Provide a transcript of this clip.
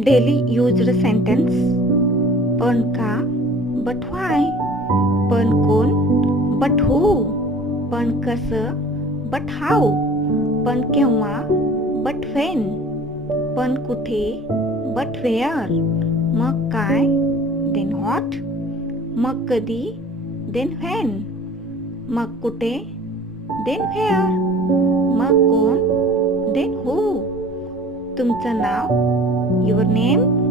Daily used sentence. पण का, but व्हाय. पण कोण, बट हू. पण कसं, बट हाऊ. पण केव्हा, बट व्हेन. पण कुठे, बट व्हेअर. मग काय, देन व्हॉट. मग कधी, देन व्हेन. मग कुठे, देन व्हेअर. मग कोण, देन हू. तुमचं नाव, युअर नेम.